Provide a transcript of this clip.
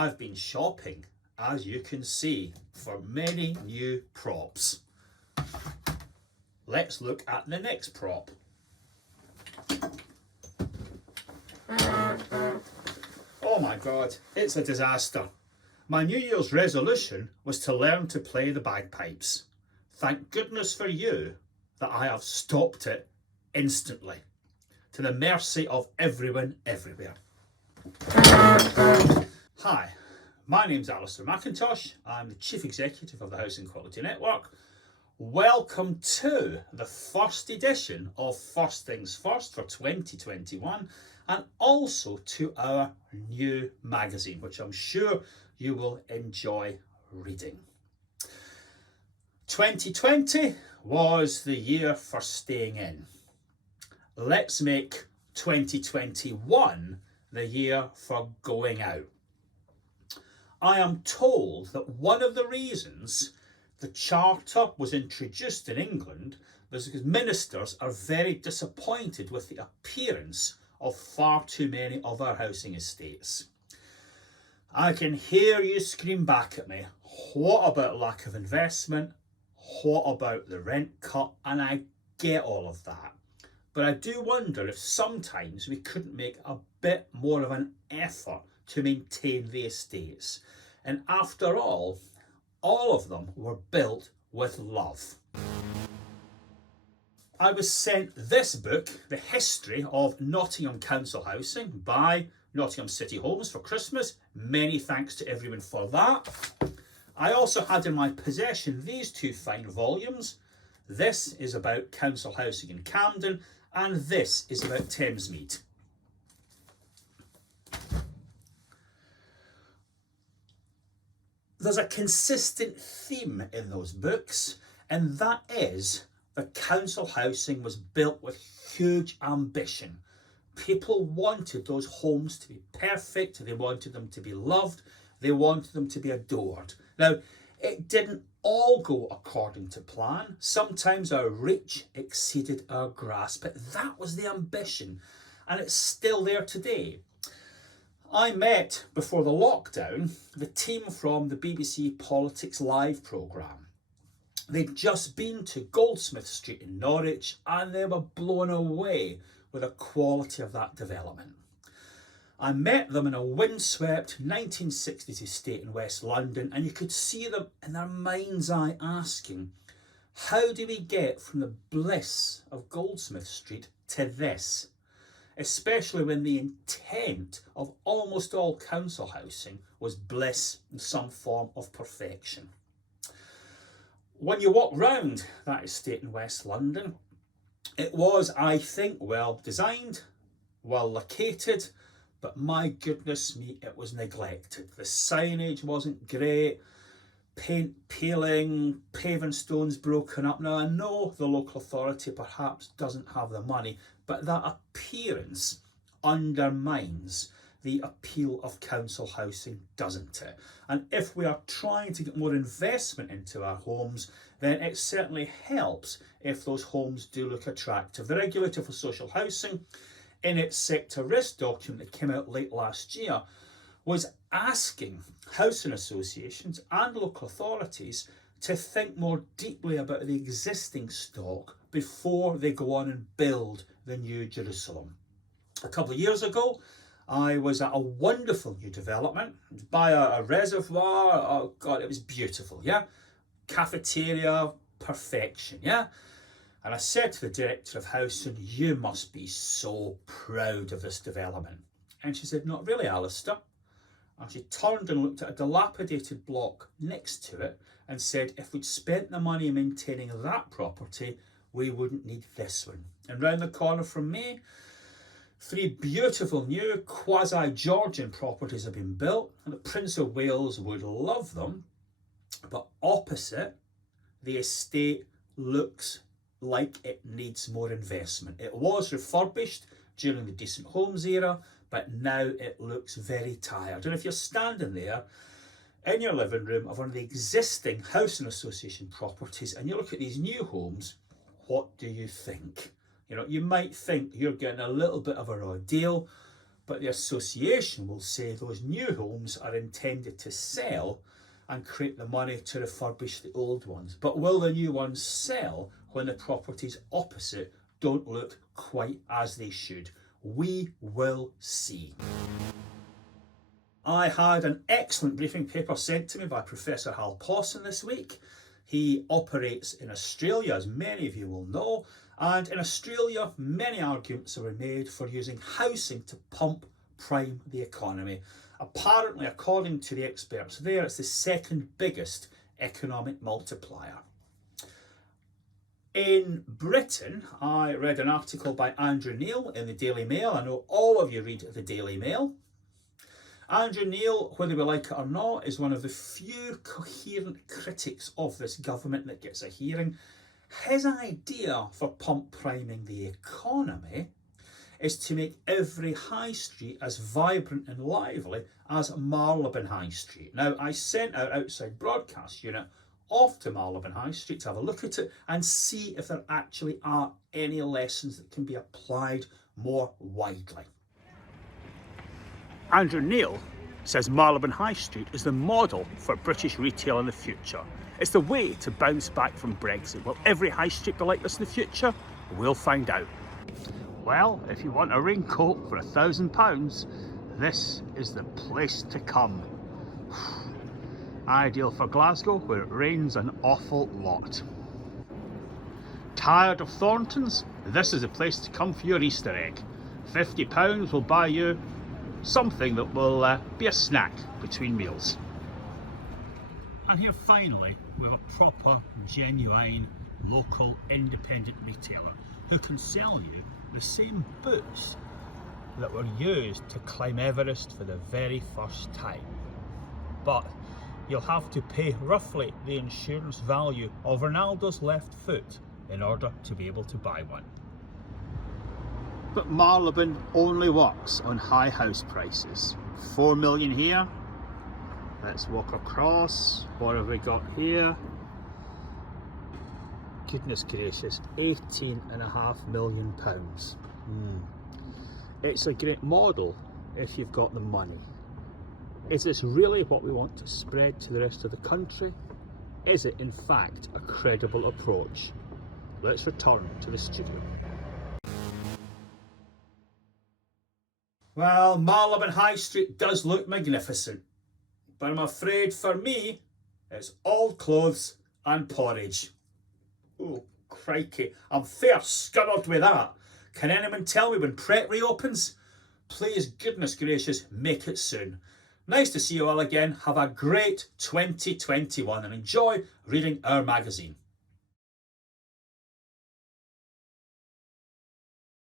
I've been shopping, as you can see, for many new props. Let's look at the next prop. Oh my God, it's a disaster. My New Year's resolution was to learn to play the bagpipes. Thank goodness for you that I have stopped it instantly, to the mercy of everyone everywhere. Hi, my name's Alistair McIntosh. I'm the Chief Executive of the Housing Quality Network. Welcome to the first edition of First Things First for 2021, and also to our new magazine, which I'm sure you will enjoy reading. 2020 was the year for staying in. Let's make 2021 the year for going out. I am told that one of the reasons the Charter was introduced in England was because ministers are very disappointed with the appearance of far too many of our housing estates. I can hear you scream back at me, what about lack of investment? What about the rent cut? And I get all of that. But I do wonder if sometimes we couldn't make a bit more of an effort to maintain the estates. And after all of them were built with love. I was sent this book, The History of Nottingham Council Housing, by Nottingham City Homes for Christmas. Many thanks to everyone for that. I also had in my possession these two fine volumes. This is about council housing in Camden, and this is about Thamesmead. There's a consistent theme in those books, and that is that council housing was built with huge ambition. People wanted those homes to be perfect, they wanted them to be loved, they wanted them to be adored. Now, it didn't all go according to plan. Sometimes our reach exceeded our grasp, but that was the ambition, and it's still there today. I met, before the lockdown, the team from the BBC Politics Live programme. They'd just been to Goldsmith Street in Norwich, and they were blown away with the quality of that development. I met them in a windswept 1960s estate in West London, and you could see them in their mind's eye asking, how do we get from the bliss of Goldsmith Street to this? Especially when the intent of almost all council housing was bliss and some form of perfection. When you walk round that estate in West London, it was, I think, well designed, well located, but my goodness me, it was neglected. The signage wasn't great, paint peeling, paving stones broken up. Now, I know the local authority perhaps doesn't have the money, but that appearance undermines the appeal of council housing, doesn't it? And if we are trying to get more investment into our homes, then it certainly helps if those homes do look attractive. The Regulator for Social Housing, in its sector risk document that came out late last year, was asking housing associations and local authorities to think more deeply about the existing stock before they go on and build the new Jerusalem. A couple of years ago, I was at a wonderful new development by a reservoir. Oh God, it was beautiful, yeah? Cafeteria, perfection, yeah? And I said to the director of housing, you must be so proud of this development. And she said, not really, Alistair. And she turned and looked at a dilapidated block next to it and said, if we'd spent the money maintaining that property, we wouldn't need this one. And round the corner from me, 3 beautiful new quasi-Georgian properties have been built, and the Prince of Wales would love them. But opposite, the estate looks like it needs more investment. It was refurbished during the Decent Homes era, but now it looks very tired. And if you're standing there in your living room of one of the existing housing association properties and you look at these new homes, what do you think? You know, you might think you're getting a little bit of a raw deal, but the association will say those new homes are intended to sell and create the money to refurbish the old ones. But will the new ones sell when the properties opposite don't look quite as they should? We will see. I had an excellent briefing paper sent to me by Professor Hal Pawson this week. He operates in Australia, as many of you will know, and in Australia many arguments were made for using housing to pump prime the economy. Apparently, according to the experts there, it's the second biggest economic multiplier. In Britain, I read an article by Andrew Neil in the Daily Mail. I know all of you read the Daily Mail. Andrew Neil, whether we like it or not, is one of the few coherent critics of this government that gets a hearing. His idea for pump priming the economy is to make every high street as vibrant and lively as Marylebone High Street. Now, I sent our outside broadcast unit off to Marylebone High Street to have a look at it and see if there actually are any lessons that can be applied more widely. Andrew Neil says Marylebone High Street is the model for British retail in the future. It's the way to bounce back from Brexit. Will every high street be like this in the future? We'll find out. Well, if you want a raincoat for £1,000, this is the place to come. Ideal for Glasgow, where it rains an awful lot. Tired of Thorntons? This is the place to come for your Easter egg. £50 will buy you something that will be a snack between meals. And here finally we have a proper, genuine, local, independent retailer who can sell you the same boots that were used to climb Everest for the very first time. But you'll have to pay roughly the insurance value of Ronaldo's left foot in order to be able to buy one. But Marylebone only works on high house prices. 4 million here. Let's walk across. What have we got here? Goodness gracious, £18.5 million. It's a great model if you've got the money. Is this really what we want to spread to the rest of the country? Is it in fact a credible approach? Let's return to the studio. Well, Marylebone High Street does look magnificent, but I'm afraid for me, it's old clothes and porridge. Oh, crikey, I'm fair scuppered with that. Can anyone tell me when Pret reopens? Please, goodness gracious, make it soon. Nice to see you all again. Have a great 2021 and enjoy reading our magazine.